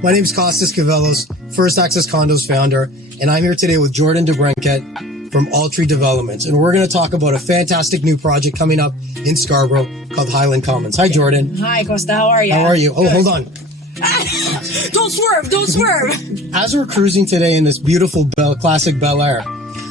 My name is Costas Cavellos, First Access Condos founder, and I'm here today with Jordan DeBrenket from All-Tree Developments. And we're going to talk about a fantastic new project coming up in Scarborough called Highland Commons. Hi, Jordan. Hi, Costa. How are you? How are you? Oh, hold on. Don't swerve. As we're cruising today in this beautiful classic Bel Air,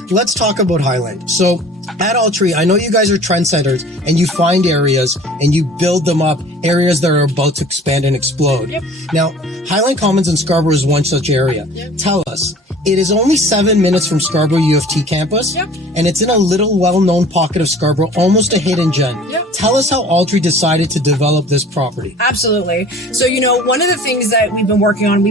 let's talk about Highland. So at All-Tree, I know you guys are trendsetters and you find areas and you build them up, areas that are about to expand and explode. Yep. Now, Highland Commons in Scarborough is one such area. Yep. Tell us, it is only 7 minutes from Scarborough U of T campus, Yep. and it's in a little well-known pocket of Scarborough, almost a hidden gem. Yep. Tell us how All-Tree decided to develop this property. Absolutely. So, one of the things that we've been working on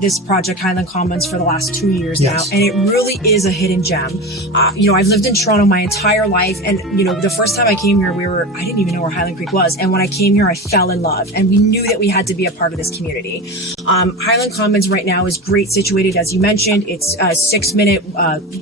this project, Highland Commons, for the last 2 years Yes. now, and it really is a hidden gem. I've lived in Toronto my entire life, and, the first time I came here, I didn't even know where Highland Creek was, and when I came here, I fell in love, and we knew that we had to be a part of this community. Highland Commons right now is great situated, as you mentioned. It's a 6-minute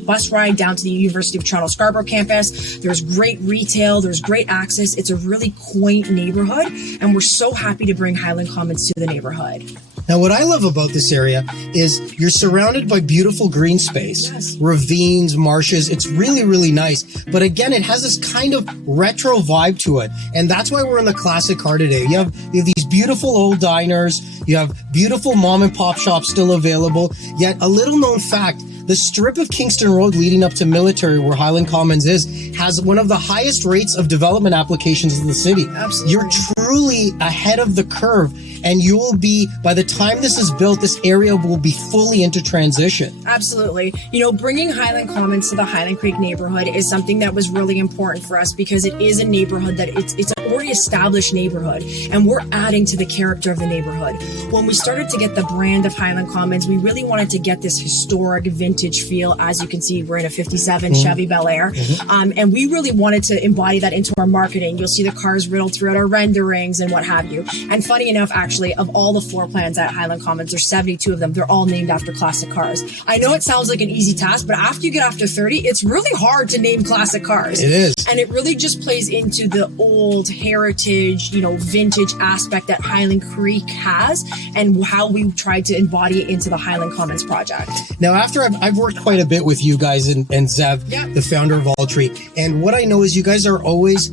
bus ride down to the University of Toronto Scarborough campus. There's great retail, there's great access. It's a really quaint neighborhood, and we're so happy to bring Highland Commons to the neighborhood. Now, what I love about this area is you're surrounded by beautiful green space, Yes. ravines, marshes. It's really, really nice. But again, it has this kind of retro vibe to it. And that's why we're in the classic car today. You have these beautiful old diners. You have beautiful mom and pop shops still available. Yet a little known fact, the strip of Kingston Road leading up to Military, where Highland Commons is, has one of the highest rates of development applications in the city. Absolutely. You're truly ahead of the curve, and you will be, by the time this is built, this area will be fully into transition. Absolutely. Bringing Highland Commons to the Highland Creek neighborhood is something that was really important for us because it is a neighborhood that it's an already established neighborhood, and we're adding to the character of the neighborhood. When we started to get the brand of Highland Commons, we really wanted to get this historic vintage feel. As you can see, we're in a 57 Chevy Bel Air, and we really wanted to embody that into our marketing. You'll see the cars riddled throughout our renderings and what have you. And funny enough, actually, of all the floor plans at Highland Commons, there's 72 of them. They're all named after classic cars. I know it sounds like an easy task, but after you get after 30, it's really hard to name classic cars. It is. And it really just plays into the old heritage, vintage aspect that Highland Creek has, and how we tried to embody it into the Highland Commons project. Now, after I've worked quite a bit with you guys and Zev, Yeah. the founder of All-Tree, and what I know is you guys are always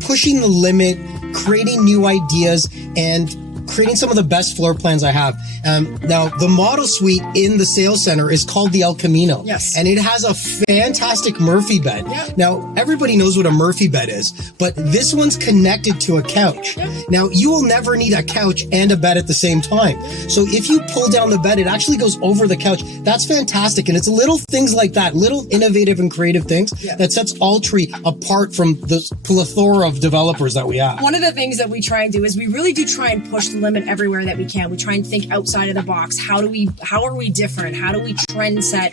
pushing the limit, creating new ideas, and creating some of the best floor plans I have. Now, the model suite in the sales center is called the El Camino. Yes. And it has a fantastic Murphy bed. Yep. Now, everybody knows what a Murphy bed is, but this one's connected to a couch. Yep. Now, you will never need a couch and a bed at the same time. So if you pull down the bed, it actually goes over the couch. That's fantastic. And it's little things like that, little innovative and creative things that sets All-Tree apart from the plethora of developers that we have. One of the things that we try and do is we really do try and push the limit everywhere that we can. We try and think outside of the box. How are we different? How do we trend set?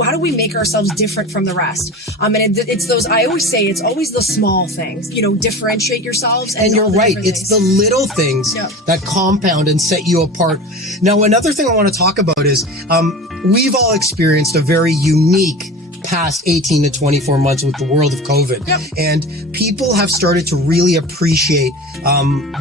How do we make ourselves different from the rest? And it's those, I always say, it's always the small things, differentiate yourselves. And you're right. It's the little things that compound and set you apart. Now, another thing I want to talk about is we've all experienced a very unique past 18 to 24 months with the world of COVID. Yep. And people have started to really appreciate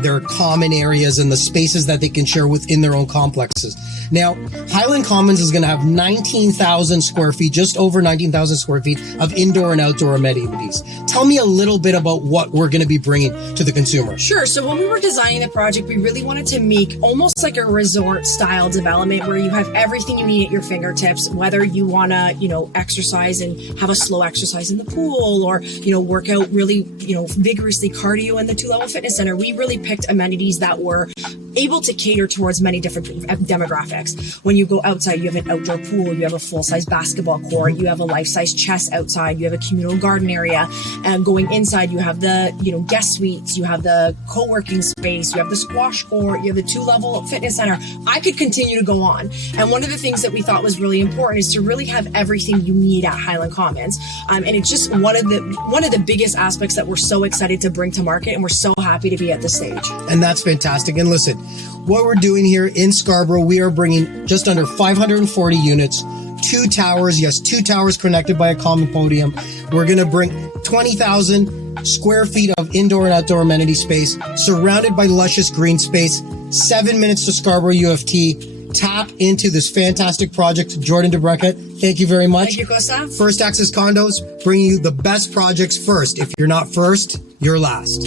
their common areas and the spaces that they can share within their own complexes. Now, Highland Commons is going to have 19,000 square feet, just over 19,000 square feet of indoor and outdoor amenities. Tell me a little bit about what we're going to be bringing to the consumer. Sure. So when we were designing the project, we really wanted to make almost like a resort style development where you have everything you need at your fingertips, whether you want to, exercise and have a slow exercise in the pool, or, work out really, vigorously cardio in the 2-level fitness center. We really picked amenities that were able to cater towards many different demographics. When you go outside, you have an outdoor pool, you have a full-size basketball court, you have a life-size chess outside, you have a communal garden area, and going inside, you have the, guest suites, you have the co-working space, you have the squash court, you have the 2-level fitness center. I could continue to go on. And one of the things that we thought was really important is to really have everything you need at Highland Commons. And it's just one of the biggest aspects that we're so excited to bring to market, and we're so happy to be at this stage. And that's fantastic. And listen, what we're doing here in Scarborough, we are bringing just under 540 units, 2 towers, 2 towers connected by a common podium. We're going to bring 20,000 square feet of indoor and outdoor amenity space, surrounded by luscious green space, 7 minutes to Scarborough UFT. Tap into this fantastic project. Jordan DeBreckett, thank you very much. Thank you, Costa. First Access Condos, bringing you the best projects first. If you're not first, you're last.